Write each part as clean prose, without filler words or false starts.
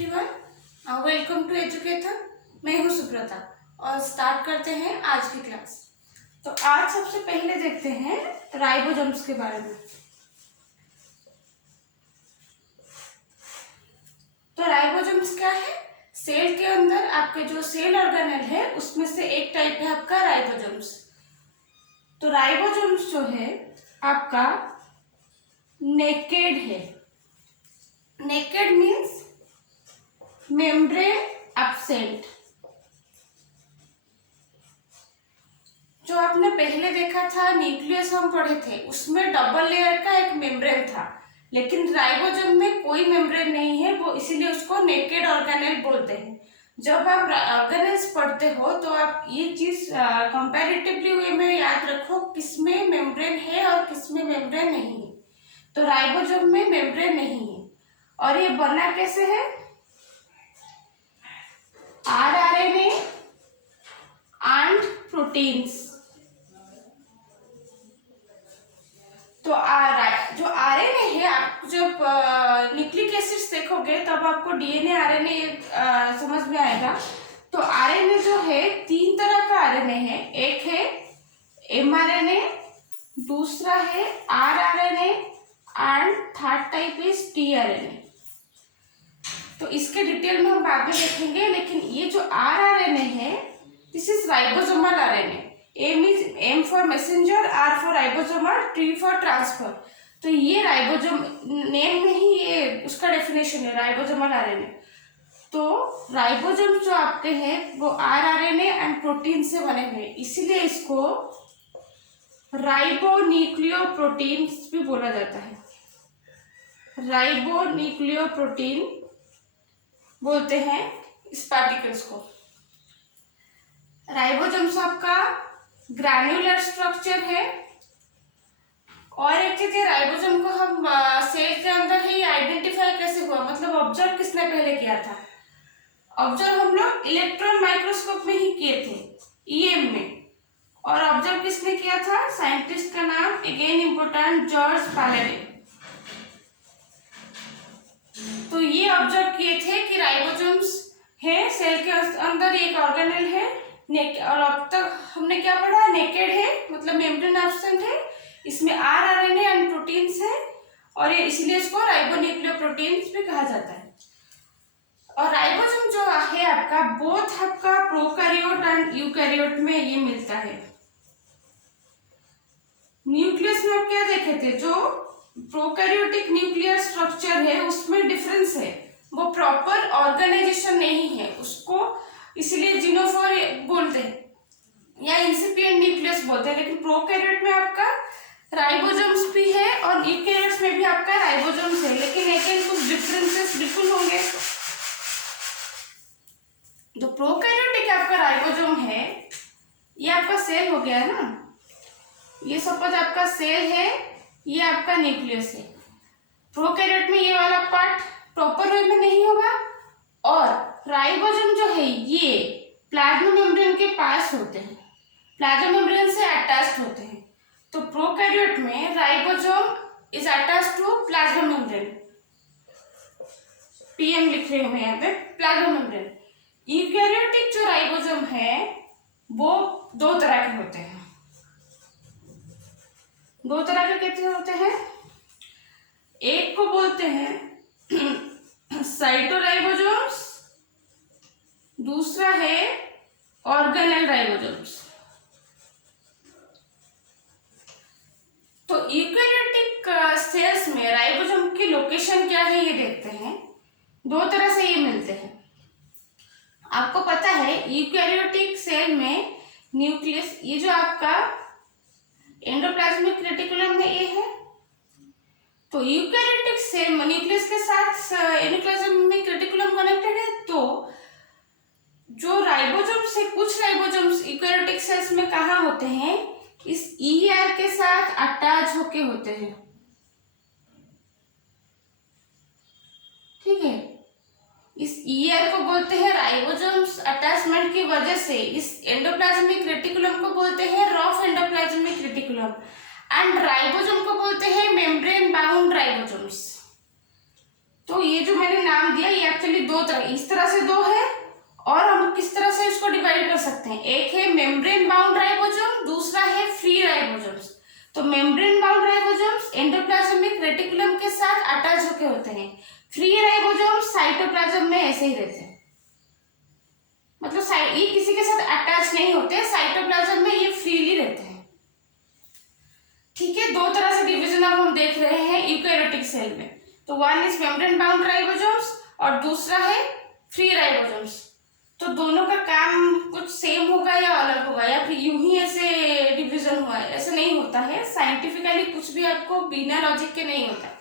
Everyone, welcome to educator. मैं हूं सुब्रता और स्टार्ट करते हैं आज की क्लास। तो आज सबसे पहले देखते हैं राइबोसोम्स के बारे में। तो राइबोसोम्स क्या है? सेल के अंदर आपके जो सेल ऑर्गेनेल है उसमें से एक टाइप है आपका राइबोसोम्स। तो राइबोसोम्स जो है आपका नेकेड है। Naked means membrane absent. जो आपने पहले देखा था न्यूक्लियस हम पढ़े थे, उसमें डबल लेयर का एक मेम्ब्रेन था, लेकिन राइबोसोम में कोई मेम्ब्रेन नहीं है, वो इसीलिए उसको नेकेड ऑर्गेनेल बोलते हैं। जब आप ऑर्गेनेल्स पढ़ते हो तो आप ये चीज कंपैरेटिवली वे में याद रखो, किसमें मेम्ब्रेन है और किसमें मेम्ब्रेन नहीं है। तो राइबोसोम में मेम्ब्रेन नहीं है। और ये बना कैसे है? RNA and proteins। तो जो RNA है, आप जब न्यूक्लिक एसिड्स देखोगे तब आपको DNA RNA समझ में आएगा। तो RNA जो है, तीन तरह का RNA है। एक है mRNA, दूसरा है rRNA and third type is tRNA। तो इसके डिटेल में हम बाद में देखेंगे, लेकिन ये जो rRNA है, this is ribosomal RNA। M for messenger, R for ribosomal, T for transfer. तो ये राइबोसोम नेम में ही ये उसका डेफिनेशन है, राइबोसोमल RNA। तो राइबोसोम जो आपके हैं वो rRNA एंड प्रोटीन से बने हुए, इसीलिए इसको राइबोन्यूक्लियोप्रोटीन्स भी बोला जाता है। राइबोन्यूक्लियोप्रोटीन बोलते हैं इस पार्टिकल्स को। राइबोसोम्स आपका ग्रैन्युलर स्ट्रक्चर है। और एक चीज है, राइबोसोम को हम सेल के अंदर ही आइडेंटिफाई कैसे हुआ, मतलब ऑब्जर्व किसने पहले किया था? ऑब्जर्व हम लोग इलेक्ट्रॉन माइक्रोस्कोप में ही किए थे, EM में। और ऑब्जर्व किसने किया था? साइंटिस्ट का नाम अगेन इम्पोर्टेंट, जॉर्ज पालेरी। तो ये ऑब्जर्व किए थे कि राइबोसोम्स है, सेल के अंदर एक ऑर्गेनेल है। और अब तक हमने क्या पढ़ा? नेकेड है, मतलब मेम्ब्रेन एब्सेंट है, इसमें rRNA एंड प्रोटीन्स है, और ये इसलिए इसको राइबोन्यूक्लियोप्रोटीन्स भी कहा जाता है। और राइबोसोम जो है आपका, बोथ आपका प्रोकैरियोट एंड यूकैरियोट में ये मिलता है। न्यूक्लियस में आप क्या देखे थे? जो प्रोकैरियोटिक न्यूक्लियर स्ट्रक्चर है उसमें डिफरेंस है, वो प्रॉपर ऑर्गेनाइजेशन नहीं है, उसको इसलिए जिनोफोर बोलते हैं या इंसिपिएंट न्यूक्लियस बोलते हैं। लेकिन प्रोकैरियोट में आपका राइबोसोम्स भी है और यूकैरियोट्स में भी आपका राइबोसोम्स है, लेकिन एक कुछ डिफरेंसेस बिल्कुल होंगे। जो प्रोकैरियोटिक आपका राइबोसोम है, ये आपका सेल हो गया ना, ये सपोज आपका सेल है, ये आपका न्यूक्लियस है। प्रोकैरियोट में ये वाला पार्ट प्रॉपर वे में नहीं होगा, और राइबोसोम जो है ये प्लाज्मा मेम्ब्रेन के पास होते हैं, प्लाज्मा मेम्ब्रेन से अटैच्ड होते हैं। तो प्रोकैरियोट में ribosome is attached to plasma membrane, PM लिख रही हूं मैं यहाँ पे, प्लाज्मा मेम्ब्रेन। यूकैरियोटिक जो राइबोसोम है वो दो तरह के होते हैं। दो तरह के कैसे होते हैं? एक को बोलते हैं साइटोराइबोसोम्स, दूसरा है ऑर्गेनेल राइबोसोम्स। तो यूकैरियोटिक सेल्स में राइबोसोम की लोकेशन क्या है ये देखते हैं। दो तरह से ये मिलते हैं। आपको पता है यूकैरियोटिक सेल में न्यूक्लियस, ये जो आपका एंडोप्लाज्मिक रेटिकुलम में ये है, तो यूकैरियोटिक सेल न्यूक्लियस के साथ एंडोप्लाज्मिक रेटिकुलम कनेक्टेड है। तो जो राइबोसोम्स है, कुछ राइबोसोम्स यूकैरियोटिक सेल्स में कहाँ होते हैं? इस ER के साथ अटैच होके होते हैं, ठीक है। इस ER को बोलते हैं राइबोसोम्स अटैचमेंट की वजह से, इस एंडोप्लाज्मिक रेटिकुलम को बोलते हैं rough endoplasmic reticulum, and ribosome को बोलते हैं मेम्ब्रेन बाउंड राइबोसोम्स। तो ये जो मैंने नाम दिया ये एक्चुअली दो तरह, इस तरह से दो है और हम किस तरह से इसको डिवाइड कर सकते हैं। एक है मेम्ब्रेन बाउंड राइबोसोम, दूसरा है फ्री राइबोसोम्स। तो membrane bound ribosomes endoplasmic reticulum के साथ अटैच होके होते हैं, फ्री राइबोसोम्स साइटोप्लाज्म में ऐसे ही रहते हैं, मतलब ये किसी के साथ अटैच नहीं होते, साइटोप्लाज्म में ये फ्रीली रहते हैं। ठीक है, दो तरह से डिवीजन अब हम देख रहे हैं यूकैरियोटिक सेल में। तो one is membrane bound ribosomes और दूसरा है फ्री राइबोसोम्स। तो दोनों का काम कुछ सेम होगा या अलग होगा या फिर यूं ही ऐसे डिवीजन हुआ है, ऐसा नहीं होता है। साइंटिफिकली कुछ भी आपको बिना लॉजिक के नहीं होता है।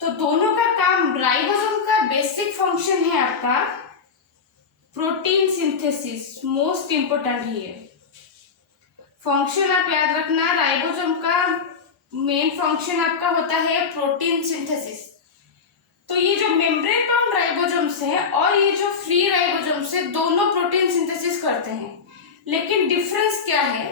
तो दोनों का काम, राइबोसोम का बेसिक फंक्शन है आपका प्रोटीन सिंथेसिस, मोस्ट इंपोर्टेंट ही है फंक्शन, आप याद रखना। राइबोसोम का मेन फंक्शन आपका होता है प्रोटीन सिंथेसिस। तो ये जो मेम्ब्रेन बाउंड राइबोसोम्स है और ये जो फ्री राइबोसोम्स है, दोनों प्रोटीन सिंथेसिस करते हैं, लेकिन डिफरेंस क्या है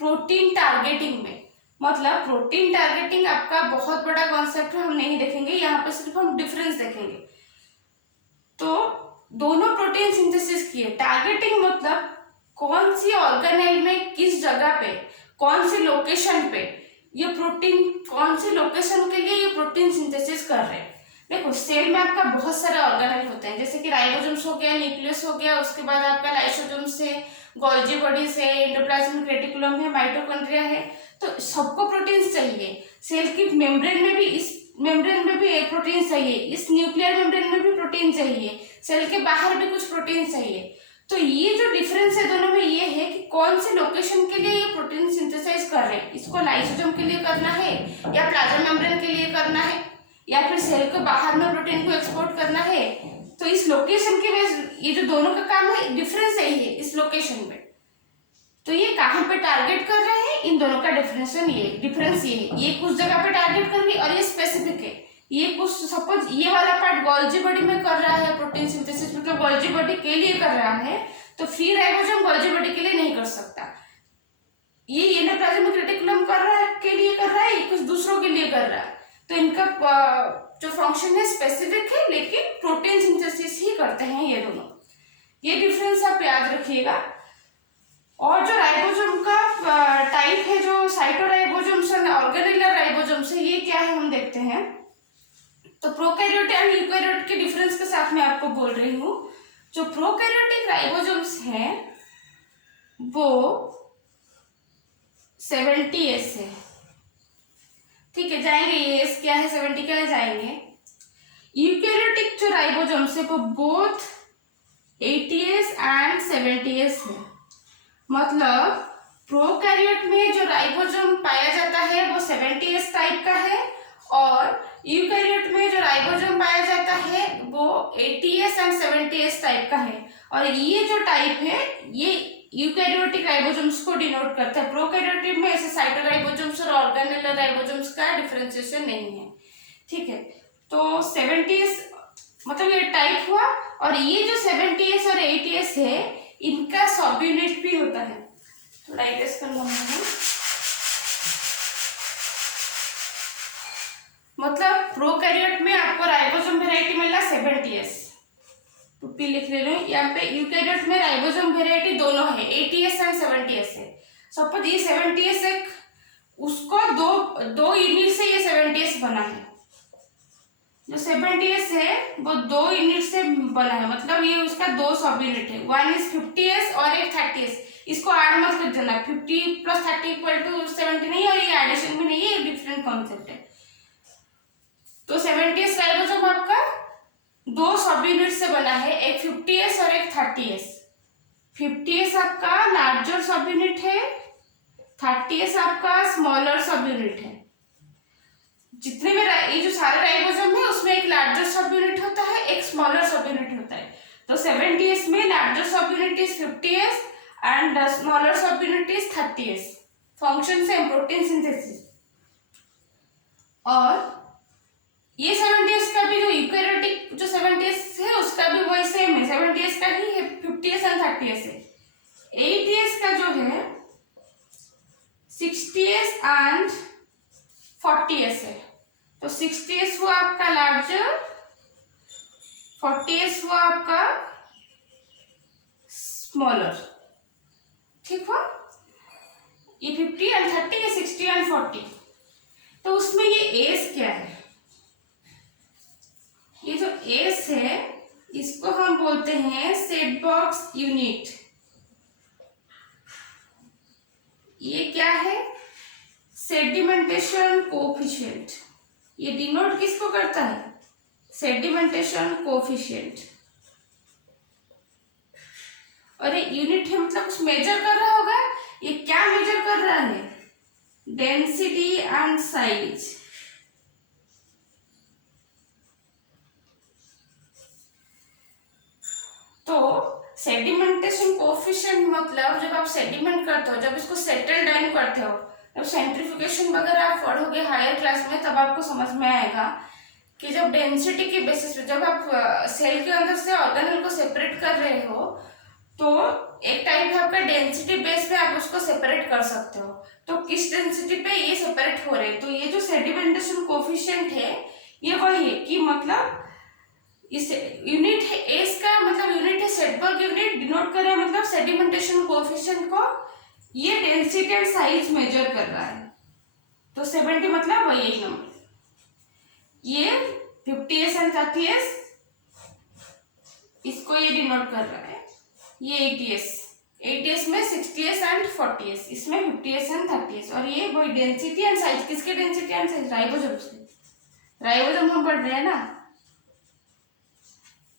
प्रोटीन टारगेटिंग में। मतलब प्रोटीन टारगेटिंग आपका बहुत बड़ा कॉन्सेप्ट है, हम नहीं देखेंगे यहाँ पे, सिर्फ हम डिफरेंस देखेंगे। तो दोनों प्रोटीन सिंथेसिस किए, टारगेटिंग मतलब कौन सी ऑर्गेनेल में किस जगह पे, कौन सी लोकेशन पे ये प्रोटीन, कौन सी लोकेशन के लिए ये प्रोटीन सिंथेसिस कर रहे हैं। देखो सेल में आपका बहुत सारे ऑर्गेनेल होते हैं, जैसे कि राइबोसोम्स हो गया, न्यूक्लियस हो गया, उसके बाद आपका लाइसोसोम्स है, गोल्जी बॉडीज है, एंडोप्लाज्मिक रेटिकुलम है, माइटोकॉन्ड्रिया है। तो सबको प्रोटीन चाहिए। सेल की मेम्ब्रेन में भी, इस मेम्ब्रेन में भी प्रोटीन चाहिए, इस न्यूक्लियर मेम्ब्रेन में भी प्रोटीन चाहिए, सेल के बाहर भी कुछ प्रोटीन चाहिए। तो ये जो डिफरेंस है दोनों में ये है कि कौन से लोकेशन के लिए ये प्रोटीन सिंथेसाइज कर रहे हैं। इसको लाइसोसोम के लिए करना है या प्लाज्मा मेम्ब्रेन के लिए करना है या फिर सेल के बाहर में प्रोटीन को एक्सपोर्ट करना है। तो इस लोकेशन के बेस, ये जो दोनों का काम है, डिफरेंस यही है इस लोकेशन में। तो ये कहाँ पे टारगेट कर रहे हैं, इन दोनों का डिफरेंस ये है, ये कुछ जगह पे टारगेट कर रही है और ये स्पेसिफिक है। ये कुछ सपोज ये वाला पार्ट गोल्जी बॉडी में कर रहा है प्रोटीन सिंथेसिस, मतलब गोल्जी बॉडी के लिए कर रहा है, तो फ्री राइबोसोम गोल्जी बॉडी के लिए नहीं कर सकता। ये एंडोप्लाज्मिक रेटिकुलम कर रहा है, के लिए कर रहा है, ये कुछ दूसरों के लिए कर रहा है। तो इनका जो फंक्शन है स्पेसिफिक है, लेकिन प्रोटीन सिंथेसिस ही करते हैं ये दोनों। ये डिफरेंस आप याद रखिएगा। और जो राइबोसोम का टाइप है, जो साइटोराइबोसोम्स और ऑर्गेनेलर राइबोसोम्स है, ये क्या है हम देखते हैं। तो प्रोकैरियोट एंड यूकैरियोट के डिफरेंस के साथ मैं आपको बोल रही हूँ। जो प्रोकैरियोटिक राइबोसोम्स हैं वो 70S है, ठीक है, जाएंगे ये एस क्या है, 70 क्या है, जाएंगे। यूकैरियोटिक जो राइबोसोम्स है वो बोथ 80S एंड 70S है। मतलब प्रोकैरियोट में जो राइबोसोम पाया जाता है वो 70S टाइप का है और यूकैरियोट में जो राइबोसोम पाया जाता है वो 80S एंड 70S टाइप का है। और ये जो टाइप है ये यूकैरियोटिक राइबोसोम्स को डिनोट करता है। प्रोकैरियोटिक में ऐसे साइटोराइबोसोम्स और ऑर्गेनेलर राइबोसोम्स का डिफरेंशिएशन नहीं है, ठीक है। तो 70S मतलब ये टाइप हुआ, और ये जो 70S और 80S है इनका सब यूनिट भी होता है। थोड़ा एड्रेस कर लूंगा है, मतलब प्रोकैरियोट में आपको राइबोसोम वेराइटी मिला 70S, टुप्पी लिख ले रही हूँ यहाँ पे। यूकैरियोट में राइबोसोम वेराइटी दोनों है, 80S एंड 70S है। सपोज ये 70S एक, उसको दो यूनिट से ये 70S बना है। जो 70S है वो 2 यूनिट से बना है, मतलब ये उसका 2 सब यूनिट है। वन इज 50S और एक 30S। इसको ऐड मत कर देना, 50 + 30 = 70 नहीं, और ये एडिशन भी नहीं है, ये डिफरेंट कॉन्सेप्ट है। तो 70S राइबोसोम आपका 2 सब यूनिट से बना है, एक 50S और एक 30S। 50S आपका लार्जर सब यूनिट है, 30S आपका स्मॉलर सब यूनिट है। जितने में ये जो सारे राइबोसोम है उसमें एक लार्जर सब यूनिट होता है, एक स्मॉलर सब यूनिट होता है। तो 70S में लार्जर सब unit is 50S and the smaller सब यूनिट इज 30S। फंक्शन से प्रोटीन सिंथेसिस। और ये 70S का भी जो यूकैरियोटिक जो 70S है उसका भी वही सेम है, 70S का ही है, 50S एंड 30S है। 80S का जो है 60S एंड 40S है। तो 60S हुआ आपका लार्जर 40s हुआ आपका स्मॉलर, ठीक हुआ। ये 50 एंड 30, ये 60 एंड 40। तो उसमें ये एस क्या है, ये जो एस है इसको हम बोलते हैं सेट बॉक्स यूनिट। ये क्या है, सेडिमेंटेशन कोफिशिएंट। ये डिनोट किसको करता है, सेडिमेंटेशन कोफिशिएंट। और ये यूनिट है मतलब कुछ मेजर कर रहा होगा। ये क्या मेजर कर रहा है, डेंसिटी एंड साइज। तो सेडिमेंटेशन कोफिशिएंट मतलब जब आप सेडिमेंट करते हो, जब इसको सेटल डाउन करते हो, जब सेंट्रीफ्यूगेशन वगैरह आप पढ़ोगे हायर क्लास में, तब आपको समझ में आएगा कि जब डेंसिटी के बेसिस पे जब आप सेल के अंदर से ऑर्गेनेल को सेपरेट कर रहे हो, तो एक टाइप है आपका डेंसिटी बेस पे आप उसको सेपरेट कर सकते हो। तो किस डेंसिटी पे ये सेपरेट हो रहे हैं, तो ये जो सेडिमेंटेशन कोफिशिएंट है ये वही है कि मतलब इस यूनिट है एस का मतलब यूनिट है सेटबर्ग यूनिट, डिनोट कर रहा है मतलब सेडिमेंटेशन कोफिशिएंट को। ये डेंसिटी एंड साइज मेजर कर रहा है। तो 70 मतलब वही यही नंबर। ये 50s एंड 30s इसको ये डिनोट कर रहा है। ये 80s में 60s एंड 40s, इसमें 50s एंड 30s। और ये वही डेंसिटी एंड साइज, किसके डेंसिटी एंड साइज, राइबोसोम के। राइबोसोम हम पढ़ रहे हैं ना,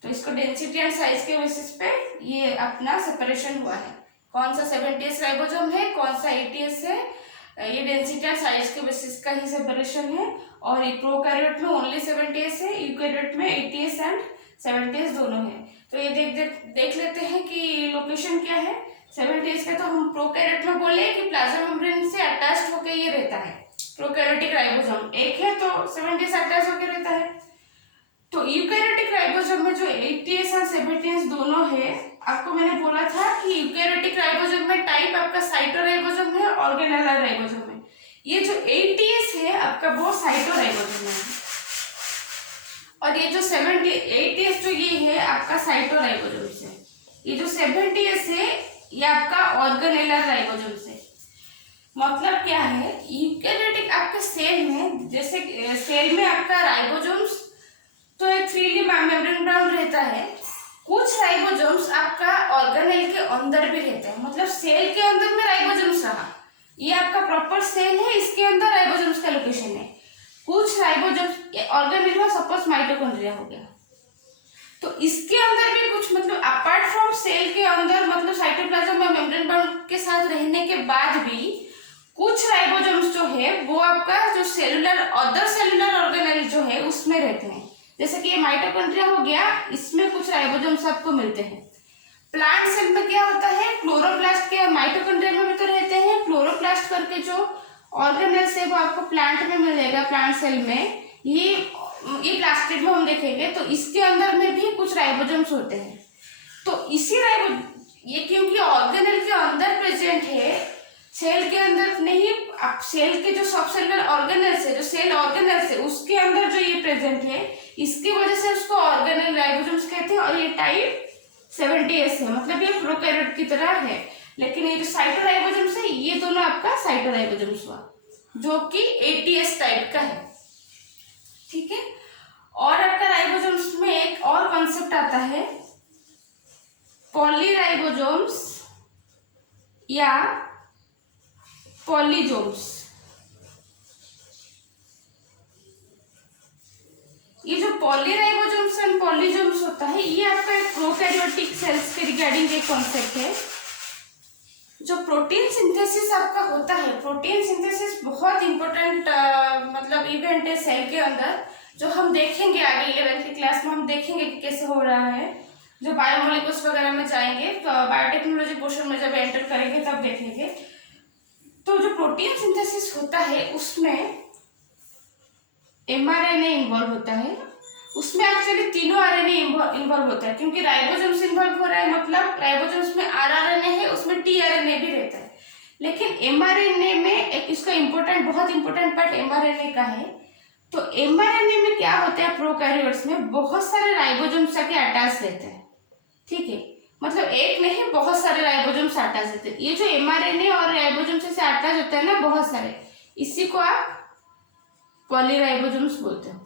तो इसको डेंसिटी एंड साइज के बेसिस पे ये अपना सेपरेशन हुआ है। कौन सा 70s राइबोसोम है, कौन सा 80s है, ये डेंसिटी एंड साइज के बेसिस का ही सेपरेशन है। और ये प्रोकैरियोट में ओनली 70s है, यूकैरियोट में 80s एंड 70s दोनों है। तो ये देख लेते हैं कि लोकेशन क्या है 70s का। तो हम प्रोकैरियोट में बोले कि प्लाज्मा मेम्ब्रेन से अटैच्ड होकर ये रहता है प्रोकैरियोटिक राइबोसोम, एक है तो 70s अटैच होकर रहता है। तो यूकैरियोटिक राइबोसोम में जो 80s और 70s दोनों है, आपको मैंने बोला था कि यूकैरियोटिक राइबोसोम में टाइप आपका साइटोराइबोसोम है, ऑर्गेनेलर राइबोसोम है। ये जो 80s है आपका वो साइटोराइबोसोम है, और ये जो 80s जो ये है आपका साइटोराइबोसोम से। ये जो 70s है ये आपका ऑर्गेनेलर राइबोसोम से। मतलब क्या है, यूकैरियोटिक आपके सेल में, जैसे सेल में आपका राइबोसोम्स तो एक फ्रीली मेम्ब्रेन बाउंड रहता है, कुछ राइबोसोम्स आपका ऑर्गेनेल के अंदर भी रहते हैं। मतलब सेल के अंदर में राइबोसोम्स रहा, ये आपका प्रॉपर सेल है, इसके अंदर राइबोसोम्स का लोकेशन है। कुछ राइबोसोम्स ऑर्गेनेल में सपोज माइटोकॉन्ड्रिया हो गया, तो इसके अंदर भी कुछ मतलब अपार्ट फ्रॉम सेल के अंदर मतलब साइटोप्लाज्म में मेम्ब्रेन बाउंड के साथ रहने के बाद भी कुछ राइबोसोम्स जो है वो आपका जो सेलुलर अदर सेलुलर ऑर्गेनेल जो है उसमें रहते हैं। जैसे कि ये माइटोकॉन्ड्रिया हो गया, इसमें कुछ राइबोसोम्स आपको मिलते हैं। प्लांट सेल में क्या होता है, क्लोरोप्लास्ट के माइटोकॉन्ड्रिया में भी तो रहते हैं, क्लोरोप्लास्ट करके जो ऑर्गेनेल्स है वो आपको प्लांट में मिलेगा, प्लांट सेल में। ये प्लास्टिड में हम देखेंगे तो इसके अंदर में भी कुछ राइबोसोम्स होते हैं। तो इसी ये क्योंकि ऑर्गेनेल के अंदर प्रेजेंट है, सेल के अंदर नहीं, आप सेल के जो सब सेलुलर ऑर्गेनेल्स है, जो सेल ऑर्गेनेल्स है उसके अंदर जो ये प्रेजेंट है, इसकी वजह से उसको ऑर्गेनेल राइबोसोम्स कहते हैं। और ये टाइप 70s है, मतलब ये प्रोकैरियोट की तरह है। लेकिन ये जो साइटोराइबोसोम्स है ये दोनों आपका साइटोराइबोसोम्स हुआ, जो कि 80s टाइप का है, ठीक है। और आपका राइबोसोम्स में एक और कॉन्सेप्ट आता है पॉलीराइबोसोम्स या पॉलीजोम्स। ये जो पॉलीराइबोसोम्स एंड पॉलीजोम्स होता है ये आपका एक प्रोकैरियोटिक सेल्स के रिगार्डिंग एक कॉन्सेप्ट है। जो प्रोटीन सिंथेसिस आपका होता है, प्रोटीन सिंथेसिस बहुत इंपॉर्टेंट मतलब इवेंट है सेल के अंदर, जो हम देखेंगे आगे 11th की क्लास में हम देखेंगे कि कैसे हो रहा है। जो बायोमोलिक्यूल्स वगैरह में जाएंगे तो बायोटेक्नोलॉजी पोर्शन में जब एंटर करेंगे तब देखेंगे। तो जो प्रोटीन सिंथेसिस होता है उसमें mRNA इन्वॉल्व होता है, उसमें एक्चुअली तीनों RNA इन्वॉल्व होता है, क्योंकि राइबोसोम्स इन्वॉल्व हो रहा है, मतलब राइबोसोम्स में rRNA है, उसमें tRNA भी रहता है। लेकिन mRNA में एक इसका बहुत इंपॉर्टेंट पार्ट mRNA का है। तो mRNA में क्या होता है, प्रोकैरियोट्स में बहुत सारे राइबोसोम्स आके अटैच रहते हैं, ठीक है, मतलब एक नहीं बहुत सारे राइबोसोम्स अटैच रहते हैं। ये जो mRNA और राइबोसोम से अटैच होते हैं ना बहुत सारे, इसी को आप पॉलीराइबोसोम्स बोलते हो।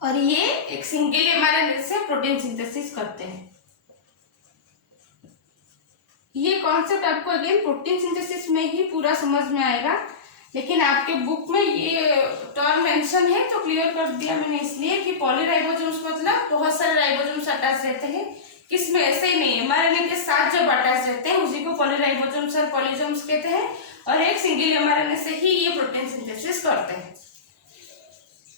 और ये एक सिंगल mRNA से प्रोटीन सिंथेसिस करते हैं। ये कॉन्सेप्ट आपको अगेन प्रोटीन सिंथेसिस में ही पूरा समझ में आएगा, लेकिन आपके बुक में ये टर्म मेंशन है तो क्लियर कर दिया मैंने इसलिए कि पॉलीराइबोसोम्स मतलब बहुत सारे राइबोसोम्स अटैच रहते हैं। किसमें ऐसे ही नहीं, mRNA के साथ जब अटैच रहते हैं उसी को पॉलीराइबोसोम्स और पॉलीसोम्स कहते हैं, और एक सिंगल mRNA से ही ये प्रोटीन सिंथेसिस करते हैं।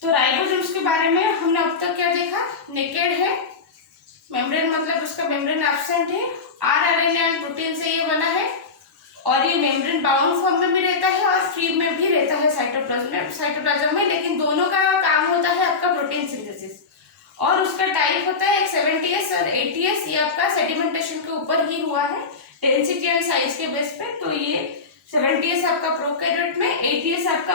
तो राइबोसोम्स के बारे में हमने अब तक क्या देखा, नेकेड है, मेम्ब्रेन मतलब उसका मेम्ब्रेन एब्सेंट है, आरएनए एंड प्रोटीन से ये बना है, और ये मेम्ब्रेन बाउंड फॉर्म में भी रहता है और फ्री में भी रहता है साइटोप्लाज्म में, लेकिन दोनों का काम होता है आपका प्रोटीन सिंथेसिस। और उसका टाइप होता है एक 70s और 80s, ये आपका सेडिमेंटेशन के ऊपर ही हुआ है, डेंसिटी एंड साइज के बेस पे। तो ये 70s आपका प्रोकैरियोट में, 80s आपका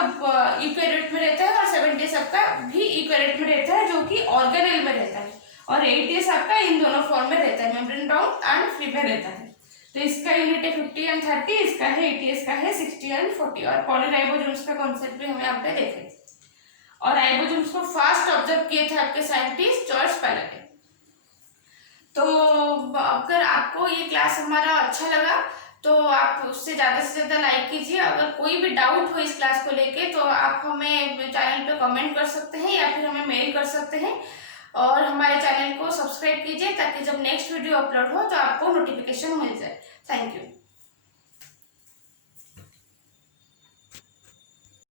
यूकैरियोट में रहता है, और 70s आपका भी यूकैरियोट में रहता है जो कि ऑर्गेनेल में रहता है, और 80s आपका इन दोनों फॉर्म में रहता है, मेम्ब्रेन बाउंड एंड फ्री में रहता है। तो इसका यूनिट है 50 एंड 30, इसका है 80s का है 60 एंड 40। और पॉलीराइबोसोम्स का कॉन्सेप्ट भी हमें आपने देखे, और राइबोसोम्स को फास्ट ऑब्जर्व किए थे आपके साइंटिस्ट जॉर्ज पैलेटे। तो अगर आपको ये क्लास हमारा अच्छा लगा तो आप उससे ज़्यादा से ज़्यादा लाइक कीजिए। अगर कोई भी डाउट हो इस क्लास को लेके तो आप हमें चैनल पे कमेंट कर सकते हैं या फिर हमें मेल कर सकते हैं, और हमारे चैनल को सब्सक्राइब कीजिए ताकि जब नेक्स्ट वीडियो अपलोड हो तो आपको नोटिफिकेशन मिल जाए। Thank you.